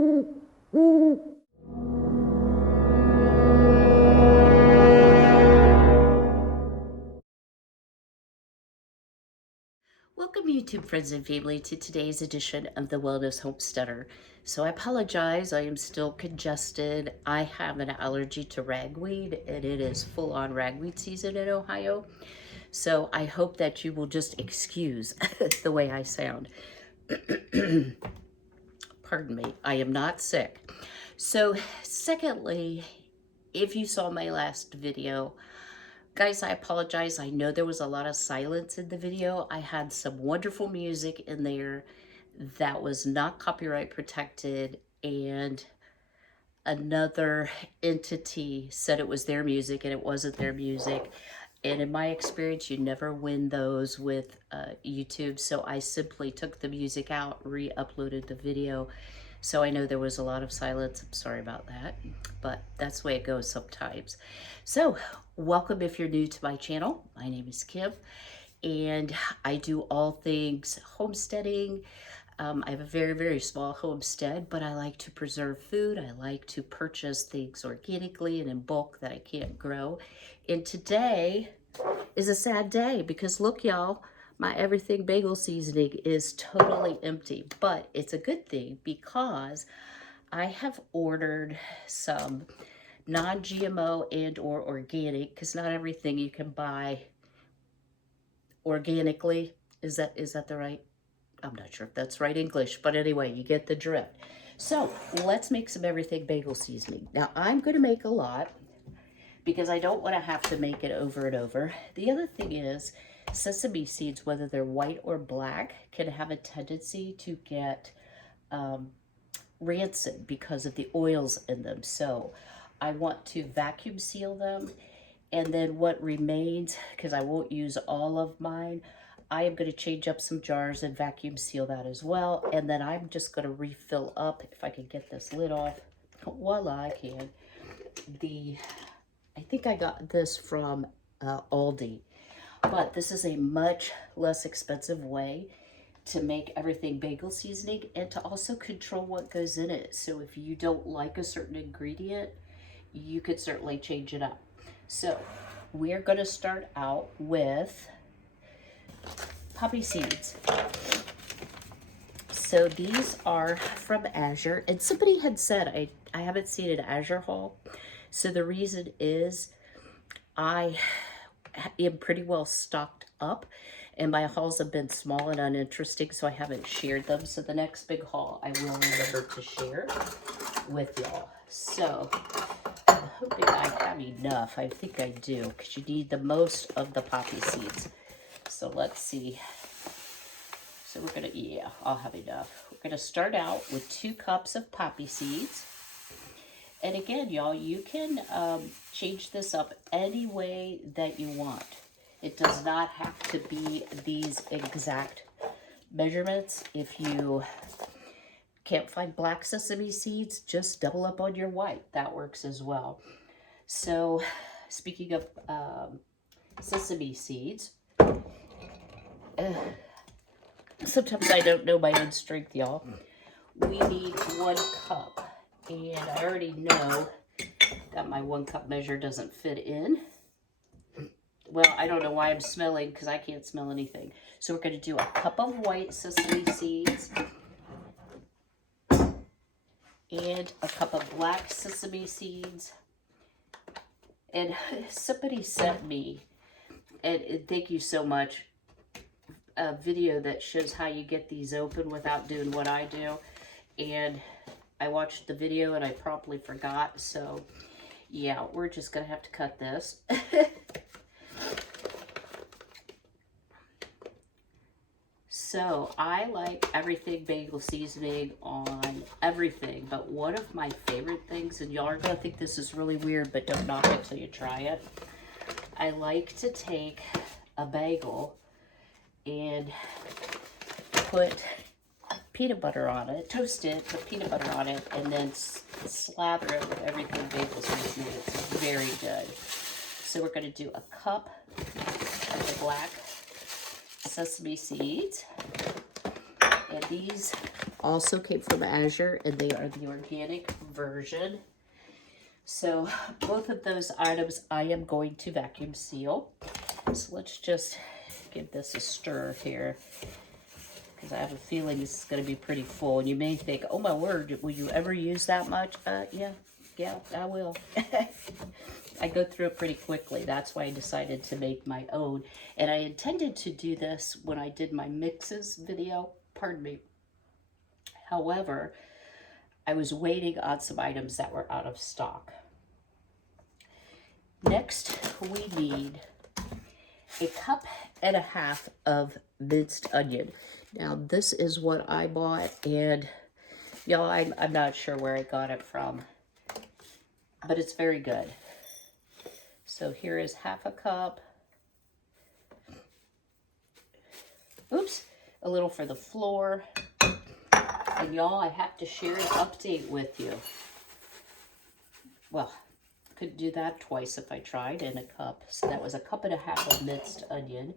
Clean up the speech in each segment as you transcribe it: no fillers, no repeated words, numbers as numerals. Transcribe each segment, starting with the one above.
Welcome YouTube friends and family to today's edition of the Wellness Homesteader. So I apologize, I am still congested. I have an allergy to ragweed and it is full on ragweed season in Ohio. So I hope that you will just excuse the way I sound. Pardon me, I am not sick. So secondly, if you saw my last video, guys, I apologize. I know there was a lot of silence in the video. I had some wonderful music in there that was not copyright protected, and another entity said it was their music and it wasn't their music. And in my experience, you never win those with YouTube. So I simply took the music out, re-uploaded the video. So I know there was a lot of silence. I'm sorry about that, but that's the way it goes sometimes. So welcome if you're new to my channel. My name is Kim, and I do all things homesteading. I have a very, very small homestead, but I like to preserve food. I like to purchase things organically and in bulk that I can't grow. And today is a sad day because look, y'all, my everything bagel seasoning is totally empty. But it's a good thing because I have ordered some non-GMO and or organic, because not everything you can buy organically. Is that the right? I'm not sure if that's right English, but anyway, you get the drift. So let's make some everything bagel seasoning. Now I'm going to make a lot because I don't want to have to make it over and over. The other thing is sesame seeds, whether they're white or black, can have a tendency to get rancid because of the oils in them. So I want to vacuum seal them, and then what remains, because I won't use all of mine, I am going to change up some jars and vacuum seal that as well. And then I'm just going to refill up, if I can get this lid off, voila, I can. I think I got this from Aldi, but this is a much less expensive way to make everything bagel seasoning and to also control what goes in it. So if you don't like a certain ingredient, you could certainly change it up. So we're going to start out with poppy seeds. So these are from Azure, and somebody had said I haven't seen an Azure haul. So the reason is I am pretty well stocked up, and my hauls have been small and uninteresting, so I haven't shared them. So the next big haul I will remember to share with y'all. So I'm hoping I have enough. I think I do, because you need the most of the poppy seeds. So let's see. So we're gonna, yeah, I'll have enough. We're gonna start out with 2 cups of poppy seeds. And again, y'all, you can change this up any way that you want. It does not have to be these exact measurements. If you can't find black sesame seeds, just double up on your white. That works as well. So speaking of sesame seeds, sometimes I don't know my own strength, y'all. We need 1 cup. And I already know that my 1 cup measure doesn't fit in. Well, I don't know why I'm smelling, because I can't smell anything. So we're going to do a cup of white sesame seeds and a cup of black sesame seeds. And somebody sent me, and thank you so much, a video that shows how you get these open without doing what I do. And I watched the video and I promptly forgot. So yeah, we're just gonna have to cut this. So I like everything bagel seasoning on everything, but one of my favorite things, and y'all are gonna think this is really weird, but don't knock it till you try it. I like to take a bagel and put peanut butter on it, toast it, put peanut butter on it, and then slather it with everything bagel seasoning. It's very good. So we're going to do a cup of the black sesame seeds, and these also came from Azure, and they are the organic version. So both of those items I am going to vacuum seal. So let's just give this a stir here, because I have a feeling this is going to be pretty full. And you may think, oh my word, will you ever use that much? Yeah, I will. I go through it pretty quickly. That's why I decided to make my own. And I intended to do this when I did my mixes video. Pardon me. However, I was waiting on some items that were out of stock. Next, we need a cup and a half of minced onion. Now, this is what I bought, and y'all, I'm not sure where I got it from, but it's very good. So here is half a cup. Oops, a little for the floor. And y'all, I have to share an update with you. Well, could do that twice if I tried in a cup. So that was a cup and a half of minced onion.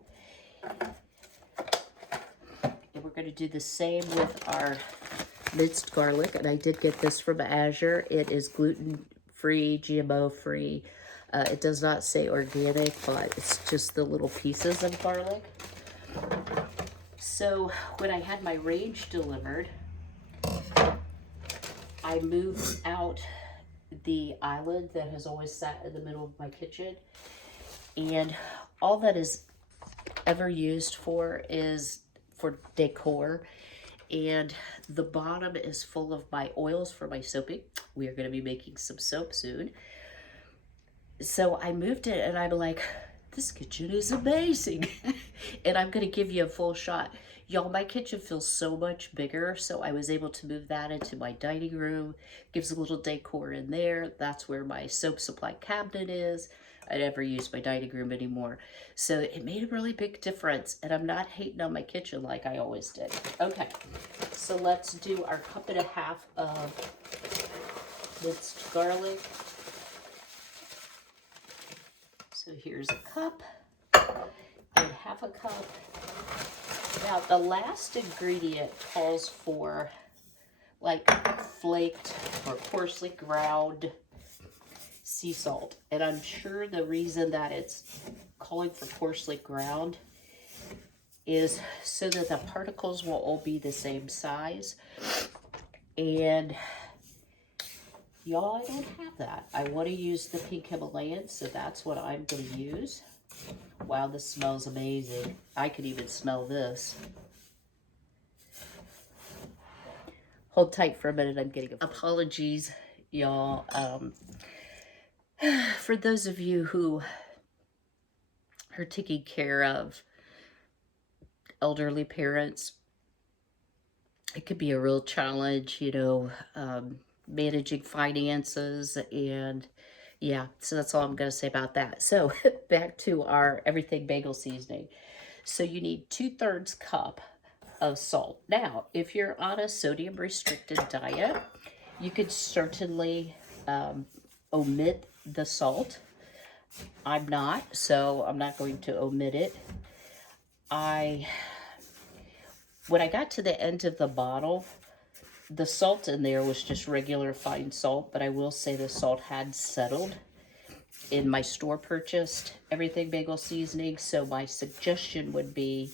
And we're going to do the same with our minced garlic. And I did get this from Azure. It is gluten-free, GMO-free. It does not say organic, but it's just the little pieces of garlic. So when I had my range delivered, I moved out the island that has always sat in the middle of my kitchen. And all that is ever used for is for decor. And the bottom is full of my oils for my soaping. We are going to be making some soap soon. So I moved it, and I'm like, this kitchen is amazing. And I'm going to give you a full shot. Y'all, my kitchen feels so much bigger, so I was able to move that into my dining room. Gives a little decor in there. That's where my soap supply cabinet is. I never use my dining room anymore. So it made a really big difference, and I'm not hating on my kitchen like I always did. Okay, so let's do our cup and a half of minced garlic. So here's a cup and half a cup. Now the last ingredient calls for like flaked or coarsely ground sea salt. And I'm sure the reason that it's calling for coarsely ground is so that the particles will all be the same size. And y'all, I don't have that. I want to use the pink Himalayan, so that's what I'm going to use. Wow, this smells amazing. I could even smell this. Hold tight for a minute. I'm getting apologies, y'all. For those of you who are taking care of elderly parents, it could be a real challenge, you know, managing finances, and yeah, so that's all I'm going to say about that. So back to our everything bagel seasoning. So you need 2/3 cup of salt. Now, if you're on a sodium restricted diet, you could certainly omit the salt. I'm not, so I'm not going to omit it. When I got to the end of the bottle, the salt in there was just regular fine salt, but I will say the salt had settled in my store purchased everything bagel seasoning. So my suggestion would be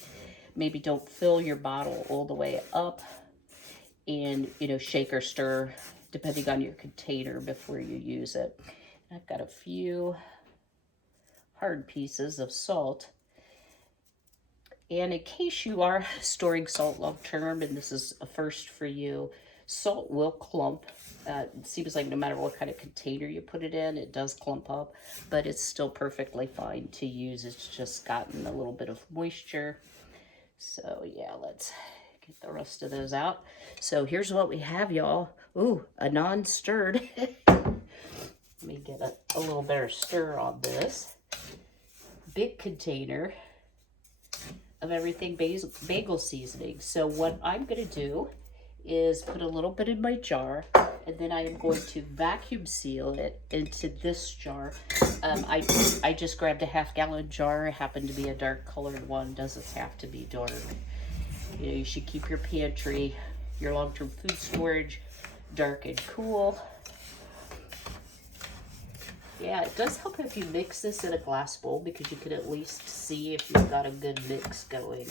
maybe don't fill your bottle all the way up, and, you know, shake or stir depending on your container before you use it. I've got a few hard pieces of salt. And in case you are storing salt long term, and this is a first for you, salt will clump. It seems like no matter what kind of container you put it in, it does clump up, but it's still perfectly fine to use. It's just gotten a little bit of moisture. So yeah, let's get the rest of those out. So here's what we have, y'all. Ooh, a non-stirred. Let me get a little better stir on this. Big container of everything bagel seasoning. So what I'm going to do is put a little bit in my jar, and then I am going to vacuum seal it into this jar. I just grabbed a 1/2 gallon jar. It happened to be a dark colored one. Doesn't have to be dark. You know, you should keep your pantry your long-term food storage, dark and cool. Yeah, it does help if you mix this in a glass bowl because you can at least see if you've got a good mix going.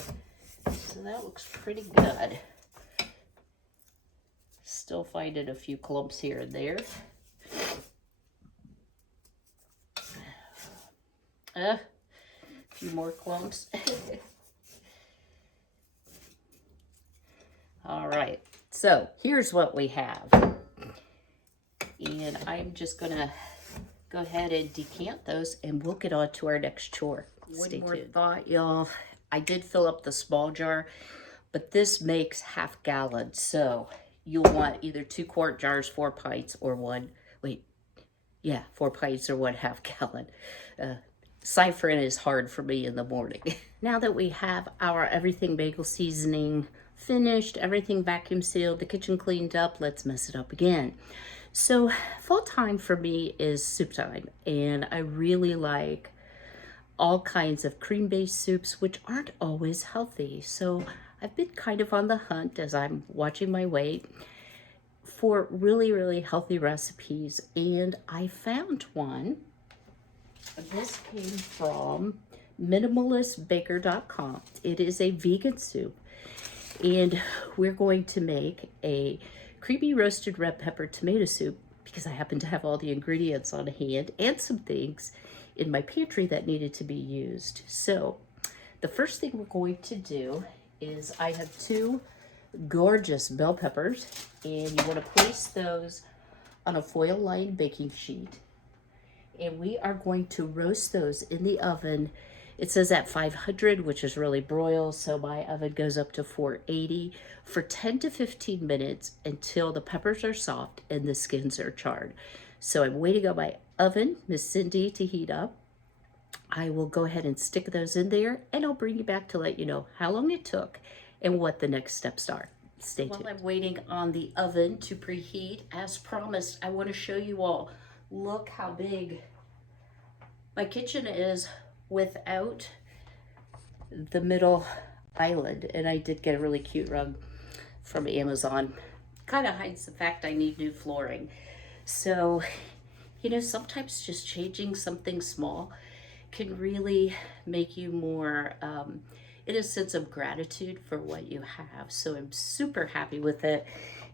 So that looks pretty good. Still finding a few clumps here and there. A few more clumps. All right, so here's what we have. And I'm just gonna go ahead and decant those and we'll get on to our next chore. One more thought, y'all. I did fill up the small jar, but this makes half gallon. So you'll want either 2-quart jars, 4 pints, or 4 pints or 1/2 gallon. Ciphering is hard for me in the morning. Now that we have our everything bagel seasoning finished, everything vacuum sealed, the kitchen cleaned up, let's mess it up again. So fall time for me is soup time, and I really like all kinds of cream-based soups, which aren't always healthy. So I've been kind of on the hunt as I'm watching my weight for really, really healthy recipes, and I found one. This came from minimalistbaker.com. It is a vegan soup, and we're going to make a creamy roasted red pepper tomato soup because I happen to have all the ingredients on hand and some things in my pantry that needed to be used. So the first thing we're going to do is I have 2 gorgeous bell peppers, and you want to place those on a foil lined baking sheet. And we are going to roast those in the oven. It says at 500, which is really broil, so my oven goes up to 480 for 10 to 15 minutes until the peppers are soft and the skins are charred. So I'm waiting on my oven, Miss Cindy, to heat up. I will go ahead and stick those in there, and I'll bring you back to let you know how long it took and what the next steps are. Stay tuned. While I'm waiting on the oven to preheat, as promised, I want to show you all. Look how big my kitchen is without the middle island. And I did get a really cute rug from Amazon. Kind of hides the fact I need new flooring. So, you know, sometimes just changing something small can really make you more in a sense of gratitude for what you have. So I'm super happy with it.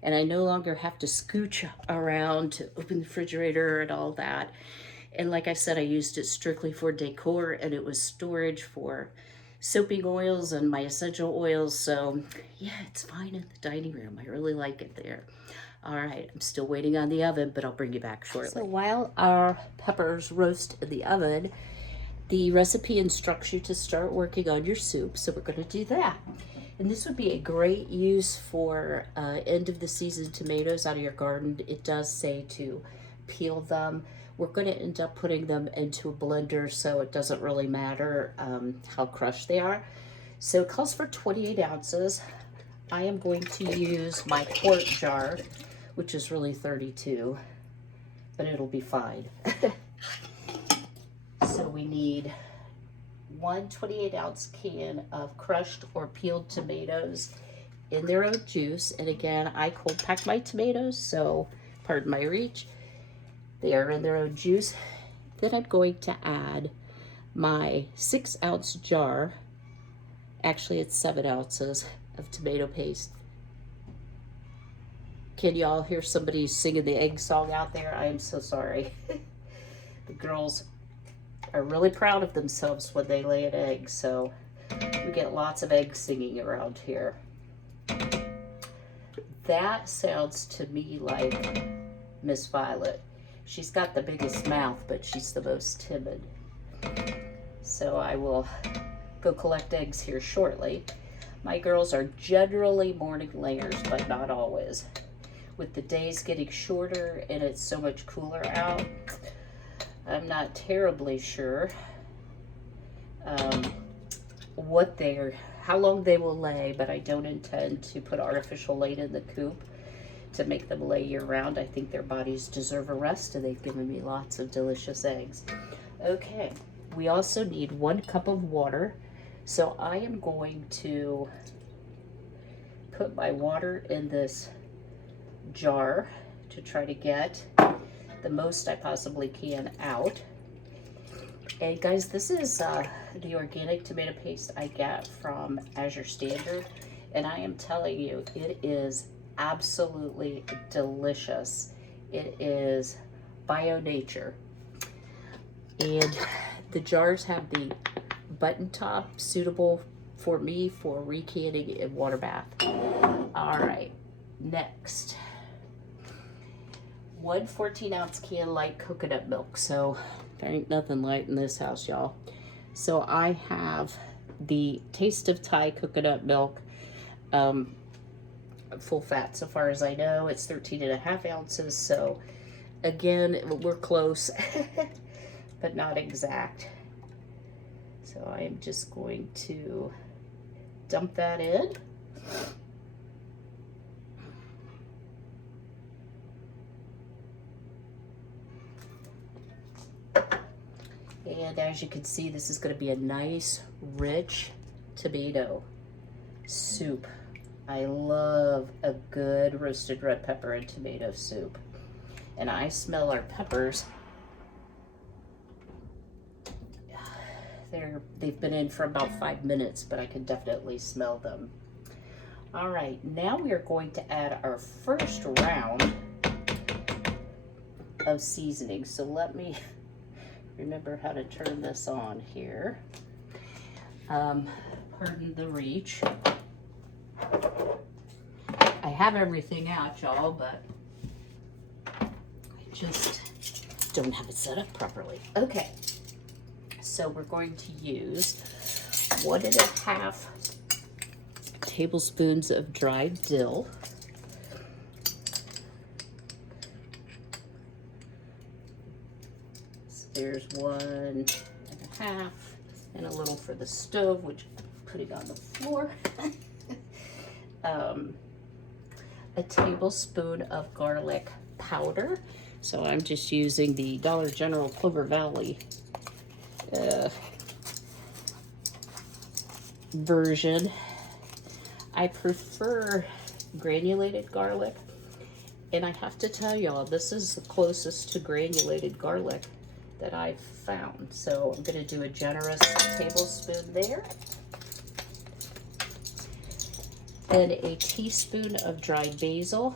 And I no longer have to scooch around to open the refrigerator and all that. And like I said, I used it strictly for decor, and it was storage for soaping oils and my essential oils. So yeah, it's fine in the dining room. I really like it there. All right, I'm still waiting on the oven, but I'll bring you back shortly. So while our peppers roast in the oven, the recipe instructs you to start working on your soup. So we're going to do that. And this would be a great use for end of the season tomatoes out of your garden. It does say to peel them. We're going to end up putting them into a blender, so it doesn't really matter how crushed they are. So it calls for 28 ounces. I am going to use my quart jar, which is really 32, but it'll be fine. So we need 1 28-ounce can of crushed or peeled tomatoes in their own juice. And again, I cold pack my tomatoes, so pardon my reach. They are in their own juice. Then I'm going to add my 6-ounce jar. Actually, it's 7 ounces of tomato paste. Can y'all hear somebody singing the egg song out there? I am so sorry. The girls are really proud of themselves when they lay an egg, so we get lots of egg singing around here. That sounds to me like Miss Violet. She's got the biggest mouth, but she's the most timid. So I will go collect eggs here shortly. My girls are generally morning layers, but not always. With the days getting shorter and it's so much cooler out, I'm not terribly sure how long they will lay, but I don't intend to put artificial light in the coop to make them lay year round. I think their bodies deserve a rest, and they've given me lots of delicious eggs. Okay, we also need 1 cup of water. So I am going to put my water in this jar to try to get the most I possibly can out. And guys, this is the organic tomato paste I get from Azure Standard, and I am telling you, it is absolutely delicious. It is bio nature, and the jars have the button top, suitable for me for recanning in water bath. All right, next, 1 14-ounce can light coconut milk. So there ain't nothing light in this house, y'all. So I have the Taste of Thai coconut milk, full fat so far as I know. It's 13.5 ounces. So again, we're close, but not exact. So I am just going to dump that in. And as you can see, this is going to be a nice, rich tomato soup. I love a good roasted red pepper and tomato soup. And I smell our peppers. They've been in for about 5 minutes, but I can definitely smell them. All right, now we are going to add our first round of seasoning. So let me remember how to turn this on here. Pardon the reach. I have everything out, y'all, but I just don't have it set up properly. Okay, so we're going to use 1.5 tablespoons of dried dill. So there's 1.5, and a little for the stove, which I'm putting on the floor. A tablespoon of garlic powder. So I'm just using the Dollar General Clover Valley version. I prefer granulated garlic, and I have to tell y'all, this is the closest to granulated garlic that I've found. So I'm going to do a generous tablespoon there. And a teaspoon of dried basil.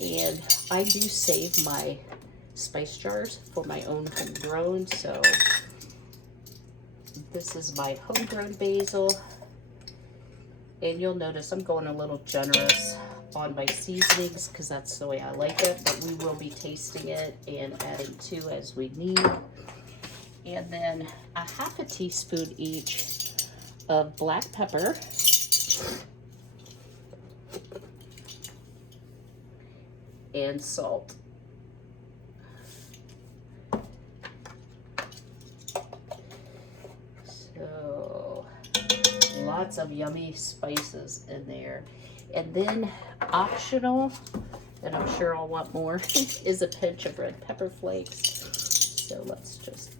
And I do save my spice jars for my own homegrown, so this is my homegrown basil. And you'll notice I'm going a little generous on my seasonings because that's the way I like it, but we will be tasting it and adding to as we need. And then a 1/2 teaspoon each of black pepper, and salt. So lots of yummy spices in there. And then optional, and I'm sure I'll want more, is a pinch of red pepper flakes. So let's just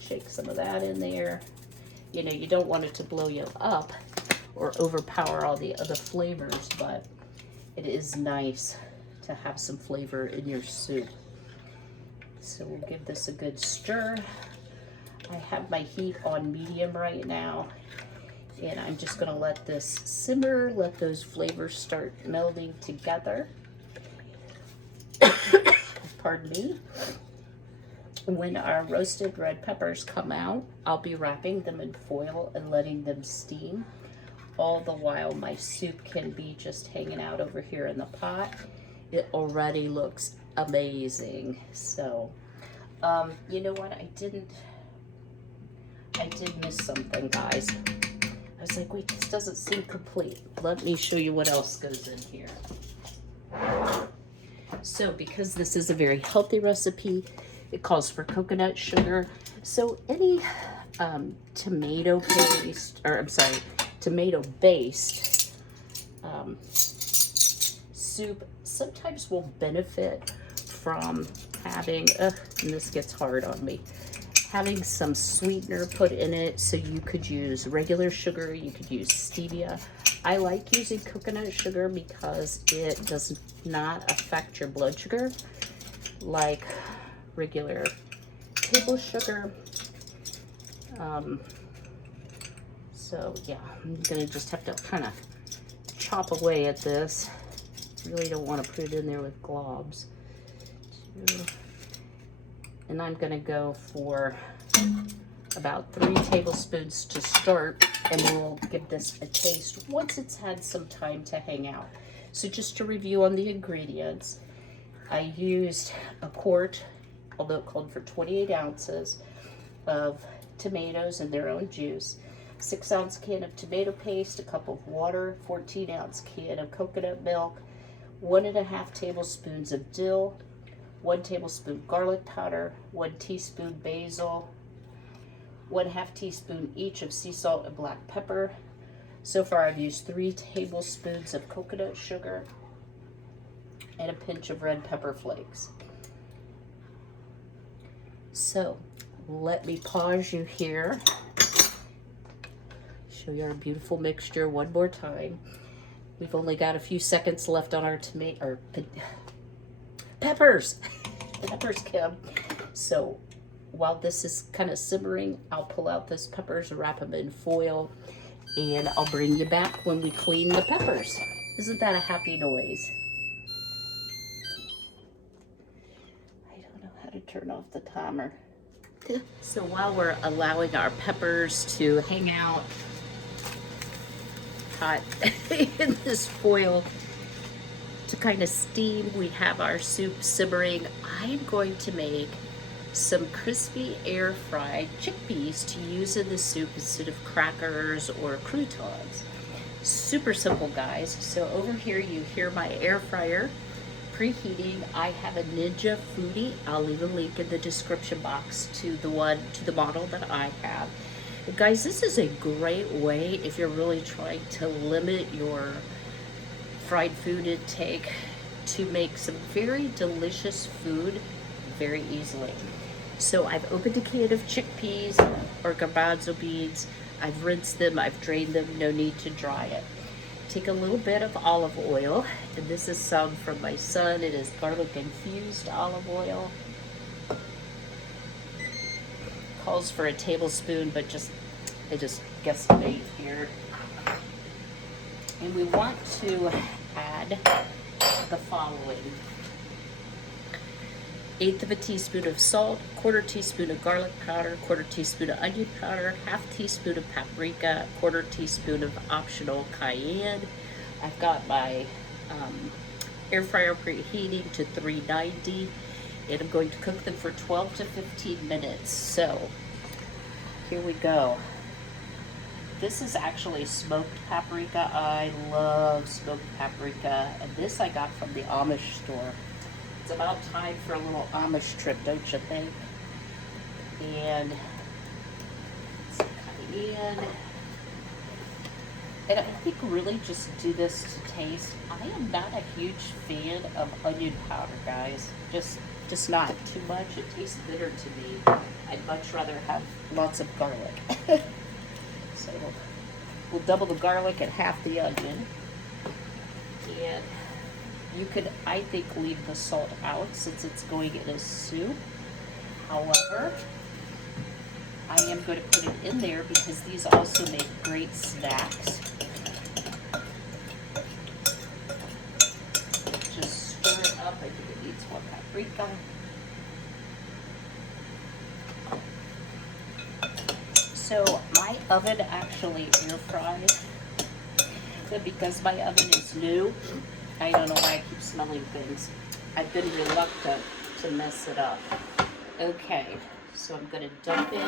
shake some of that in there. You know, you don't want it to blow you up or overpower all the other flavors, but it is nice to have some flavor in your soup. So we'll give this a good stir. I have my heat on medium right now, and I'm just gonna let this simmer, let those flavors start melding together. Pardon me. When our roasted red peppers come out, I'll be wrapping them in foil and letting them steam. All the while my soup can be just hanging out over here in the pot. It already looks amazing. So, you know what? I did miss something, guys. I was like, wait, this doesn't seem complete. Let me show you what else goes in here. So, because this is a very healthy recipe, it calls for coconut sugar. So any tomato paste, or I'm sorry, tomato-based soup sometimes will benefit from having, and this gets hard on me, having some sweetener put in it. So you could use regular sugar, you could use stevia. I like using coconut sugar because it does not affect your blood sugar like regular table sugar. So yeah, I'm gonna just have to kind of chop away at this. Really don't want to put it in there with globs. And I'm gonna go for about 3 tablespoons to start, and we'll give this a taste once it's had some time to hang out. So just to review on the ingredients, I used a quart, although it called for 28 ounces, of tomatoes and their own juice, 6-ounce can of tomato paste, a cup of water, 14-ounce can of coconut milk, 1.5 tablespoons of dill, 1 tablespoon garlic powder, 1 teaspoon basil, 1/2 teaspoon each of sea salt and black pepper. So far I've used 3 tablespoons of coconut sugar and a pinch of red pepper flakes. So let me pause you here, show you our beautiful mixture one more time. We've only got a few seconds left on our peppers. Peppers, Kim. So while this is kind of simmering, I'll pull out those peppers, wrap them in foil, and I'll bring you back when we clean the peppers. Isn't that a happy noise? I don't know how to turn off the timer. So while we're allowing our peppers to hang out hot in this foil to kind of steam, we have our soup simmering. I'm going to make some crispy air fried chickpeas to use in the soup instead of crackers or croutons. Super simple, guys. So over here you hear my air fryer preheating. I have a Ninja Foodie. I'll leave a link in the description box to the model that I have. And guys, this is a great way if you're really trying to limit your fried food intake to make some very delicious food very easily. So I've opened a can of chickpeas or garbanzo beans. I've rinsed them, I've drained them, no need to dry it. Take a little bit of olive oil, and this is some from my son. It is garlic infused olive oil. Calls for a tablespoon, but I just guesstimate here. And we want to add the following: 1/8 of a teaspoon of salt, 1/4 teaspoon of garlic powder, 1/4 teaspoon of onion powder, 1/2 teaspoon of paprika, 1/4 teaspoon of optional cayenne. I've got my air fryer preheating to 390, and I'm going to cook them for 12 to 15 minutes. So here we go. This is actually smoked paprika. I love smoked paprika, and this I got from the Amish store. It's about time for a little Amish trip, don't you think? And some cayenne. And I think really just do this to taste. I am not a huge fan of onion powder, guys. Just not too much. It tastes bitter to me. I'd much rather have lots of garlic. So we'll double the garlic and half the onion. And you could, I think, leave the salt out since it's going in a soup. However, I am going to put it in there because these also make great snacks. Just stir it up. I think it needs more paprika. So my oven actually air fried, but because my oven is new, I don't know why I keep smelling things. I've been reluctant to mess it up. Okay, so I'm gonna dump in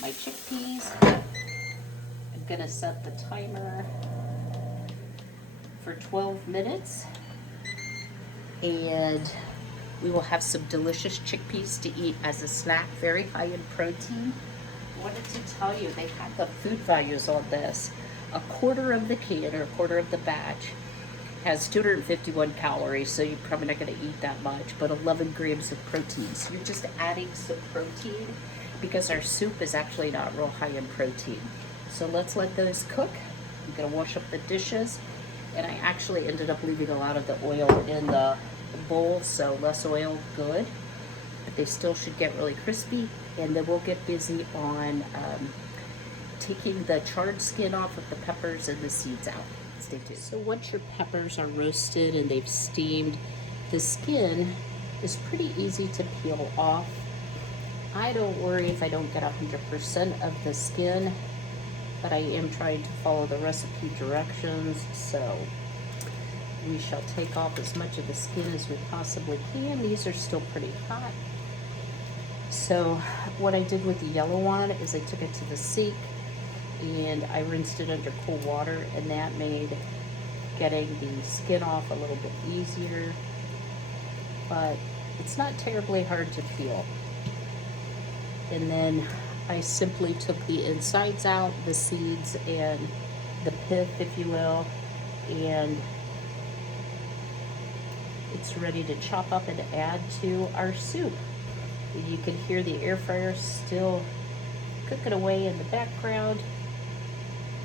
my chickpeas. I'm gonna set the timer for 12 minutes, and we will have some delicious chickpeas to eat as a snack, very high in protein. I wanted to tell you, they have the food values on this. 1/4 of the can, or 1/4 of the batch, has 251 calories, so you're probably not going to eat that much, but 11 grams of protein. So you're just adding some protein because our soup is actually not real high in protein. So let's let those cook. I'm gonna wash up the dishes. And I actually ended up leaving a lot of the oil in the bowl, so less oil, good. But they still should get really crispy. And then we'll get busy on taking the charred skin off of the peppers and the seeds out. Stay tuned. So once your peppers are roasted and they've steamed, the skin is pretty easy to peel off. I don't worry if I don't get 100% of the skin, but I am trying to follow the recipe directions, so we shall take off as much of the skin as we possibly can. These are still pretty hot. So what I did with the yellow one is I took it to the sink and I rinsed it under cool water, and that made getting the skin off a little bit easier, but it's not terribly hard to peel. And then I simply took the insides out, the seeds and the pith, if you will, and it's ready to chop up and add to our soup. You can hear the air fryer still cooking away in the background.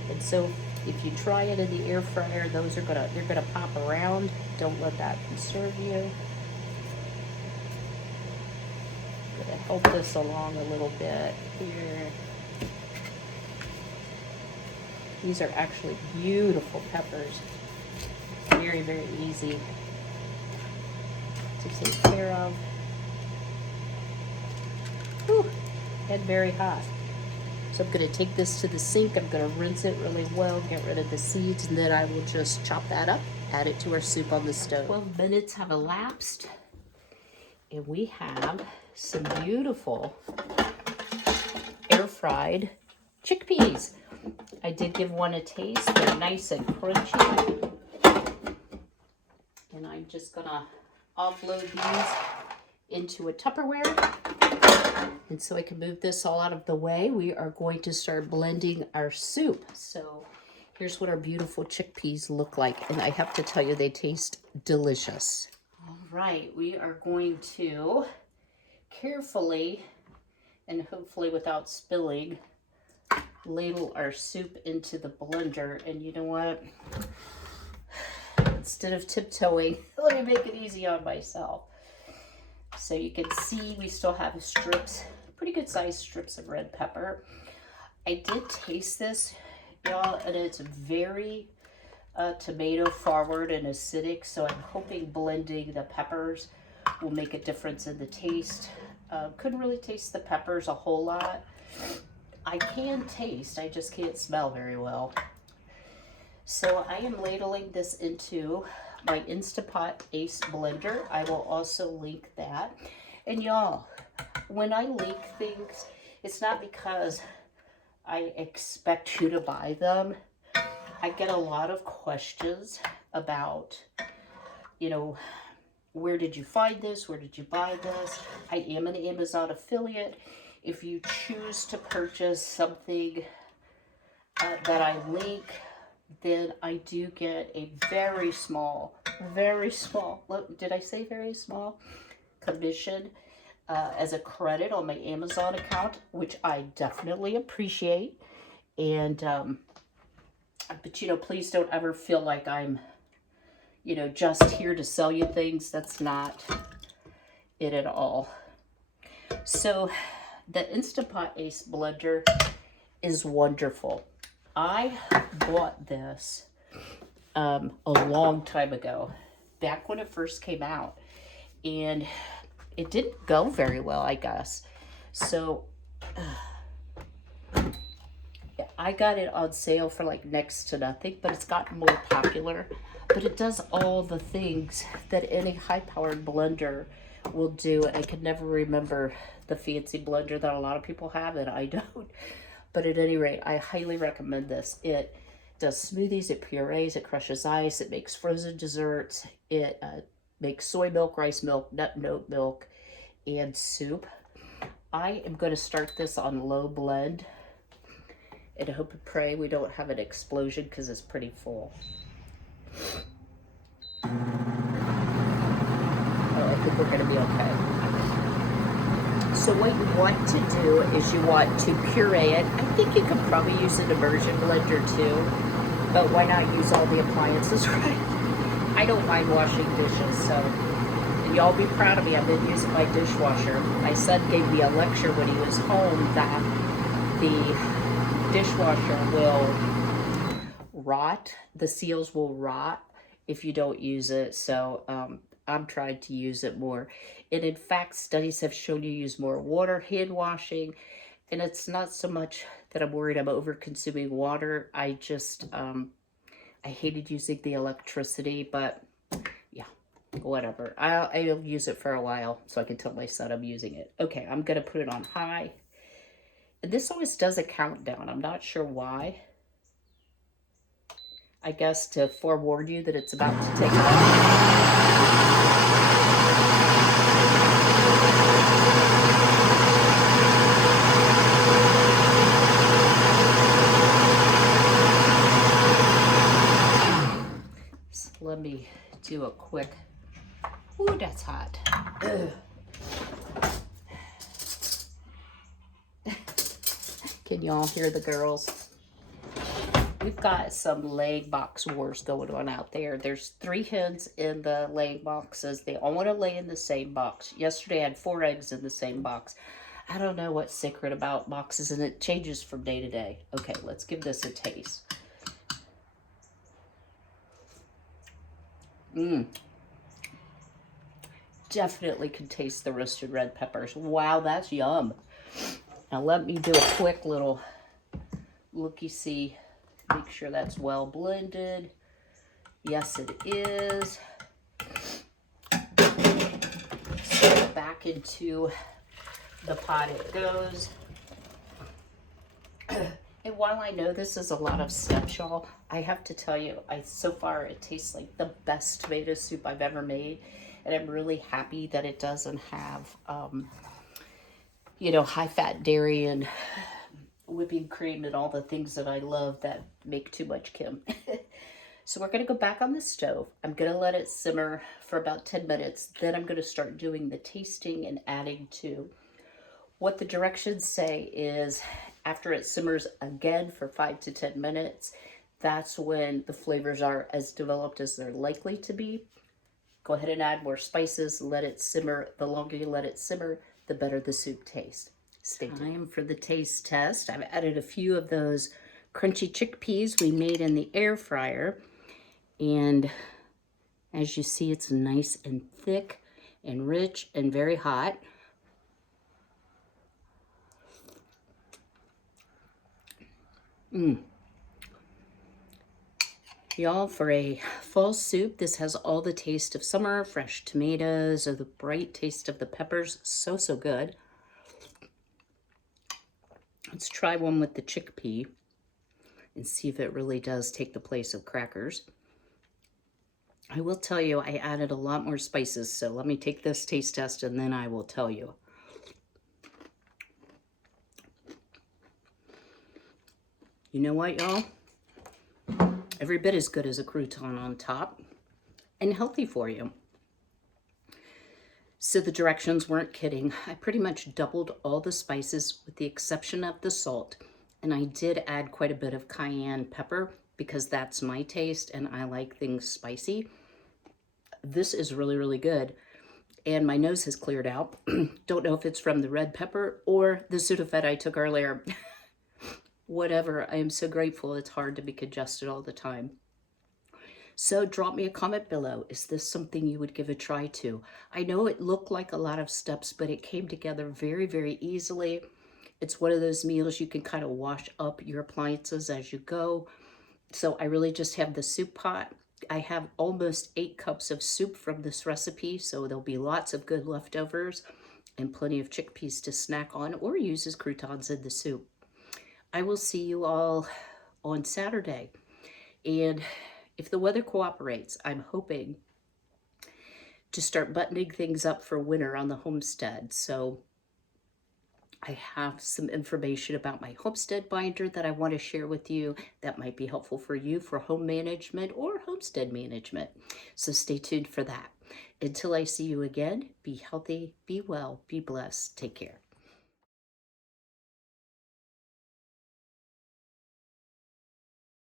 And so if you try it in the air fryer, they're gonna pop around. Don't let that concern you. I'm gonna help this along a little bit here. These are actually beautiful peppers. Very, very easy to take care of. Whew, and very hot. So I'm going to take this to the sink. I'm going to rinse it really well, get rid of the seeds, and then I will just chop that up, add it to our soup on the stove. 12 minutes have elapsed, and we have some beautiful air-fried chickpeas. I did give one a taste. They're nice and crunchy. And I'm just going to offload these into a Tupperware. And so I can move this all out of the way. We are going to start blending our soup. So here's what our beautiful chickpeas look like. And I have to tell you, they taste delicious. All right, we are going to carefully and hopefully without spilling, ladle our soup into the blender. And you know what? Instead of tiptoeing, let me make it easy on myself. So you can see we still have strips, pretty good sized strips of red pepper. I did taste this, y'all, and it's very tomato forward and acidic. So I'm hoping blending the peppers will make a difference in the taste. Couldn't really taste the peppers a whole lot. I can taste, I just can't smell very well. So I am ladling this into my Instapot Ace blender. I will also link that. And y'all, when I link things, it's not because I expect you to buy them. I get a lot of questions about, you know, where did you find this? Where did you buy this? I am an Amazon affiliate. If you choose to purchase something that I link, then I do get a very small, did I say very small? Commission as a credit on my Amazon account, which I definitely appreciate. And, but you know, please don't ever feel like I'm, you know, just here to sell you things. That's not it at all. So the Instapot Ace blender is wonderful. I bought this a long time ago, back when it first came out, and it didn't go very well, I guess. So yeah, I got it on sale for like next to nothing, but it's gotten more popular. But it does all the things that any high-powered blender will do. I can never remember the fancy blender that a lot of people have, and I don't. But at any rate, I highly recommend this. It does smoothies, it purees, it crushes ice, it makes frozen desserts, it makes soy milk, rice milk, nut and oat milk, and soup. I am going to start this on low blend. And I hope and pray we don't have an explosion because it's pretty full. Oh, I think we're going to be okay. So what you want to do is you want to puree it. I think you could probably use an immersion blender too, but why not use all the appliances, right? I don't mind washing dishes, so y'all be proud of me. I've been using my dishwasher. My son gave me a lecture when he was home that the dishwasher will rot. The seals will rot if you don't use it. So I'm trying to use it more. And in fact, studies have shown you use more water hand washing. And it's not so much that I'm worried I'm over consuming water. I just, I hated using the electricity, but yeah, whatever. I'll use it for a while so I can tell my son I'm using it. Okay, I'm going to put it on high. And this always does a countdown. I'm not sure why. I guess to forewarn you that it's about to take off. So let me do a quick, ooh, that's hot. Can y'all hear the girls? We've got some laying box wars going on out there. There's 3 hens in the laying boxes. They all want to lay in the same box. Yesterday I had 4 eggs in the same box. I don't know what's secret about boxes, and it changes from day to day. Okay, let's give this a taste. Definitely can taste the roasted red peppers. Wow, that's yum. Now let me do a quick little looky-see. Make sure that's well blended. Yes, it is. So back into the pot it goes. And while I know this is a lot of steps, y'all, I have to tell you, so far it tastes like the best tomato soup I've ever made. And I'm really happy that it doesn't have, you know, high-fat dairy and whipping cream and all the things that I love that make too much Kim. So we're going to go back on the stove. I'm going to let it simmer for about 10 minutes. Then I'm going to start doing the tasting and adding to. What the directions say is after it simmers again for 5 to 10 minutes, that's when the flavors are as developed as they're likely to be. Go ahead and add more spices, let it simmer. The longer you let it simmer, the better the soup tastes. Stay tuned. Time for the taste test. I've added a few of those crunchy chickpeas we made in the air fryer. And as you see, it's nice and thick and rich and very hot. Y'all, for a fall soup, this has all the taste of summer, fresh tomatoes, or the bright taste of the peppers. So, so good. Let's try one with the chickpea and see if it really does take the place of crackers. I will tell you, I added a lot more spices, so let me take this taste test and then I will tell you. You know what, y'all? Every bit as good as a crouton on top and healthy for you. So the directions weren't kidding. I pretty much doubled all the spices with the exception of the salt. And I did add quite a bit of cayenne pepper because that's my taste and I like things spicy. This is really, really good. And my nose has cleared out. Don't know if it's from the red pepper or the Sudafed I took earlier. Whatever, I am so grateful it's hard to be congested all the time. So drop me a comment below. Is this something you would give a try to? I know it looked like a lot of steps, but it came together very, very easily. It's one of those meals you can kind of wash up your appliances as you go. So I really just have the soup pot. I have almost 8 cups of soup from this recipe, so there'll be lots of good leftovers and plenty of chickpeas to snack on or use as croutons in the soup. I will see you all on Saturday. And if the weather cooperates, I'm hoping to start buttoning things up for winter on the homestead. So I have some information about my homestead binder that I want to share with you that might be helpful for you for home management or homestead management. So stay tuned for that. Until I see you again, be healthy, be well, be blessed. Take care.